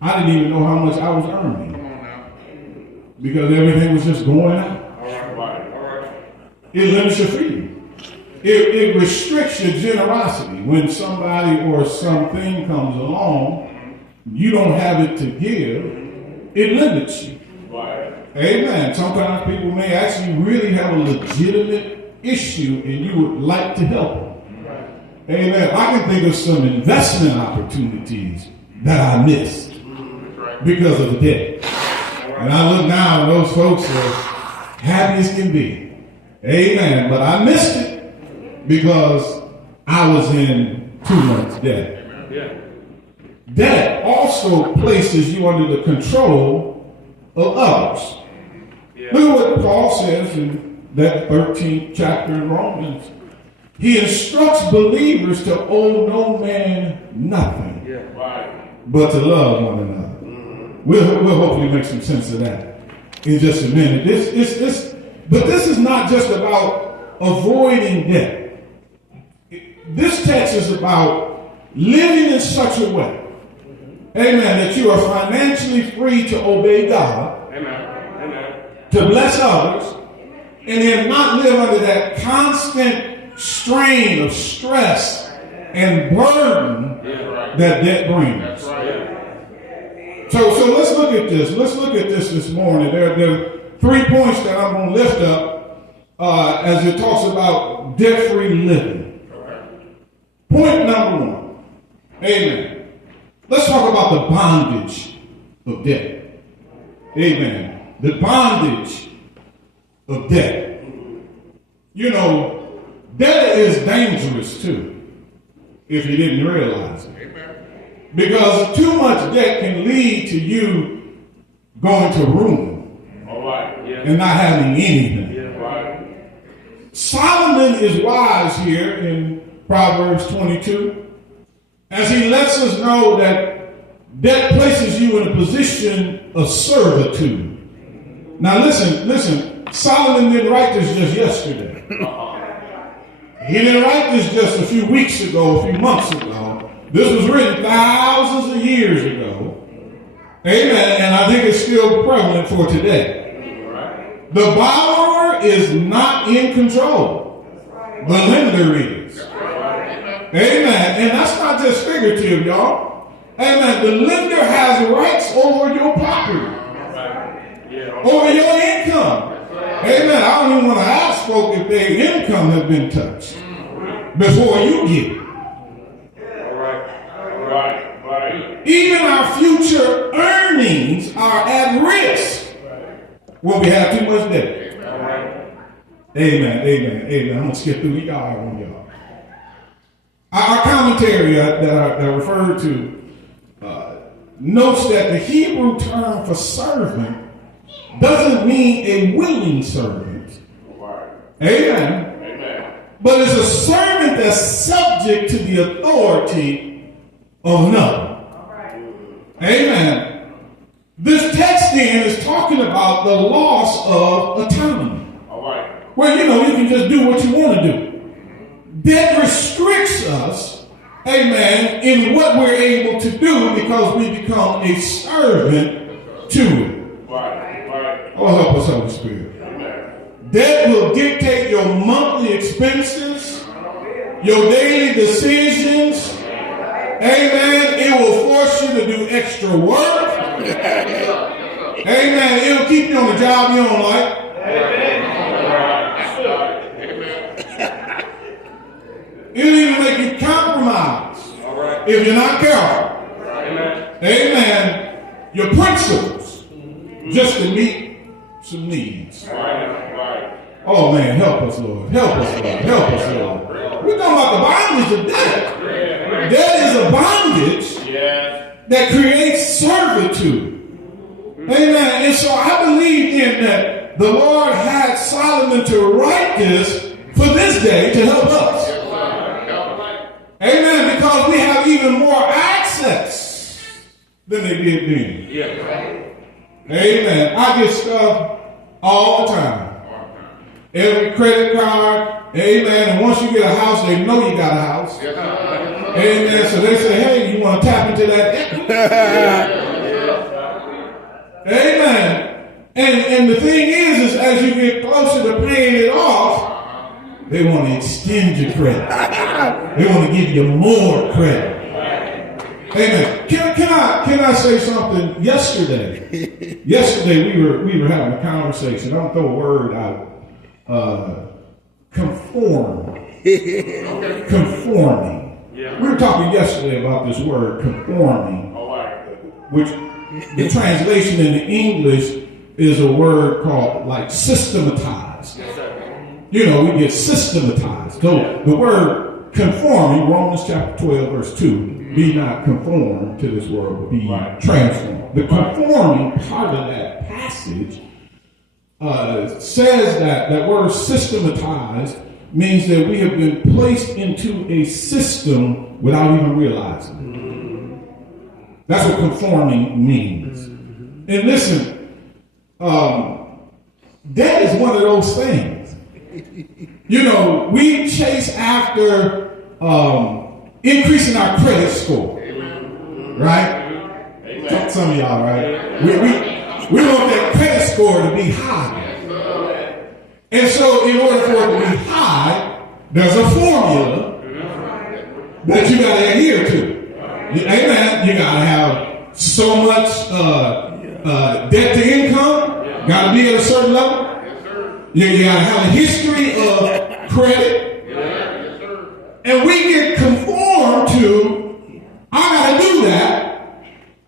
I didn't even know how much I was earning. Because everything was just going out. It limits your freedom. It restricts your generosity. When somebody or something comes along, you don't have it to give, it limits you. Amen. Sometimes people may actually really have a legitimate issue and you would like to help them. Amen. I can think of some investment opportunities that I missed because of debt. And I look now and those folks are happy as can be. Amen. But I missed it because I was in too much debt. Debt also places you under the control of others. Look at what Paul says in that 13th chapter in Romans. He instructs believers to owe no man nothing, but to love one another. We'll hopefully make some sense of that in just a minute. But this is not just about avoiding debt. This text is about living in such a way, amen, that you are financially free to obey God, to bless others, and then not live under that constant strain of stress and burden that debt brings. So let's look at this. Let's look at this morning. There are 3 points that I'm going to lift up as it talks about debt-free living. Point number 1. Amen. Let's talk about the bondage of debt. Amen. The bondage of debt. You know, debt is dangerous too, if you didn't realize it. Because too much debt can lead to you going to ruin and not having anything. Solomon is wise here in Proverbs 22 as he lets us know that debt places you in a position of servitude. Now listen, Solomon didn't write this just yesterday. He didn't write this just a few weeks ago, a few months ago. This was written thousands of years ago. Amen. And I think it's still prevalent for today. The borrower is not in control. The lender is. Amen. And that's not just figurative, y'all. Amen. The lender has rights over your property, over your income. Amen. I don't even want to ask folk if their income has been touched before you get it. Even our future earnings are at risk when we have too much debt. Amen. I'm going to skip through y'all on y'all. Our commentary that I referred to notes that the Hebrew term for servant doesn't mean a willing servant. Amen. But it's a servant that's subject to the authority of another. Amen. This text then is talking about the loss of autonomy. Well, you can just do what you want to do. That restricts us, amen, in what we're able to do because we become a servant to it. Oh, help us, Holy Spirit. That will dictate your monthly expenses, your daily decisions. Amen. It will force you to do extra work. Amen. It will keep you on the job you don't like. It'll even make you compromise if you're not careful. Amen. Your principles just to meet some needs. Oh man, help us, Lord. Help us, Lord. Help us, Lord. We're talking about the bondage of debt. Debt is a bondage that creates servitude. Amen. And so I believe in that the Lord had Solomon to write this for this day to help us. Amen. Because we have even more access than they did then. Amen. I get stuff all the time. Every credit card. Amen. And once you get a house, they know you got a house. Amen. So they say, hey, you want to tap into that? And the thing is as you get closer to paying it off, they want to extend your credit. They want to give you more credit. Amen. Can I say something? Yesterday we were having a conversation. I'm gonna throw a word out. Conforming. Yeah. We were talking yesterday about this word conforming, which the translation in the English is a word called like systematized. We get systematized. So the word conforming, Romans chapter 12, verse 2, be not conformed to this world, but be transformed. The conforming part of that passage says that word systematized means that we have been placed into a system without even realizing it. That's what conforming means. And listen, that is one of those things. We chase after increasing our credit score, right? Some of y'all, right? We want that credit score to be high. And so in order for it to be high, there's a formula that you got to adhere to. Amen. You got to have so much debt to income, got to be at a certain level. You got to have a history of credit. And we get conformed to, I got to do that.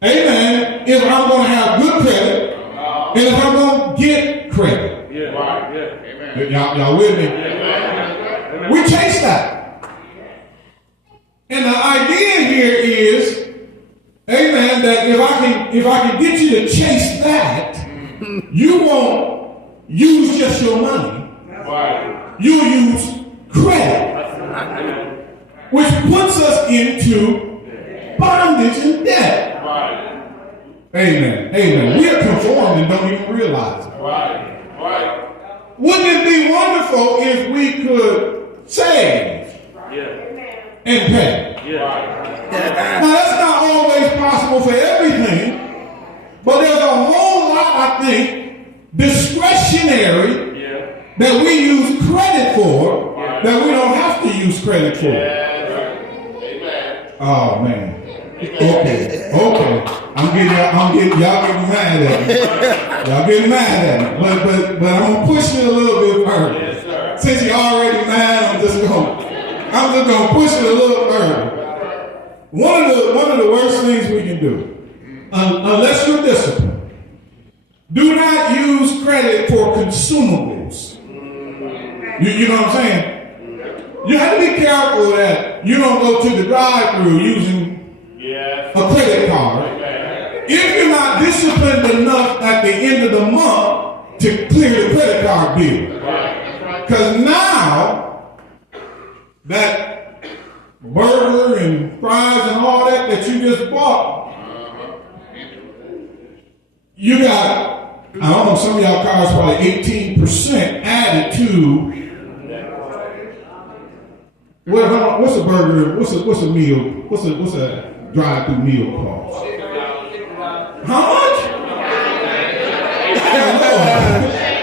Amen. If I'm going to have good credit, and if I'm going to get credit. Y'all with me? We chase that. And the idea here is, amen, that if I can get you to chase that, you won't use just your money. You'll use credit, which puts us into bondage and debt. Amen. Amen. We are conformed and don't even realize it. Wouldn't it be wonderful if we could save and pay? Now, that's not always possible for everything, but there's a whole lot, I think, discretionary that we use credit for that we don't have to use credit for. Oh, man. Okay. Y'all getting mad at me. Y'all getting mad at me. But I'm gonna push it a little bit further. Since you're already mad, I'm just gonna push it a little further. One of the worst things we can do, unless you're disciplined, do not use credit for consumables. You know what I'm saying? You have to be careful that you don't go to the drive-thru using a credit card. If you're not disciplined enough at the end of the month to clear the credit card bill. Because now that burger and fries and all that you just bought, you got, I don't know, some of y'all cars probably 18% added to. What's a burger? What's a meal? What's a drive-through meal cost? How much?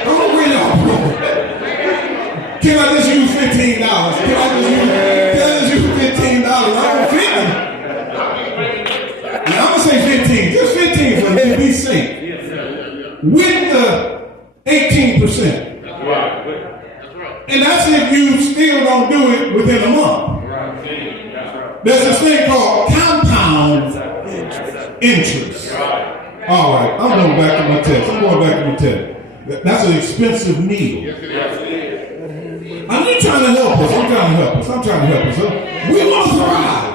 Don't really know. Can I just use $15? Can I just use $15? I want 50. Now, I'm gonna say 15. Just 15 for me to be safe. With the 18%. And that's if you still don't do it within a month. There's this thing called compound interest. All right, I'm going back to my text. That's an expensive meal. I'm just trying to help us. We want to thrive.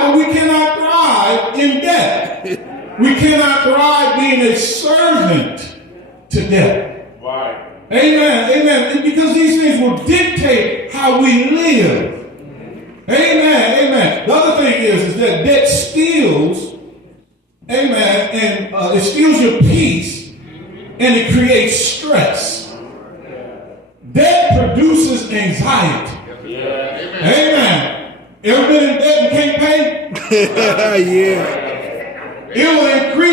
But we cannot thrive in debt. We cannot thrive being a servant to debt. Amen. Because these things will dictate how we live. Amen. The other thing is that debt steals, amen, and it steals your peace, and it creates stress. Debt produces anxiety. Amen. Ever been in debt and can't pay? It will increase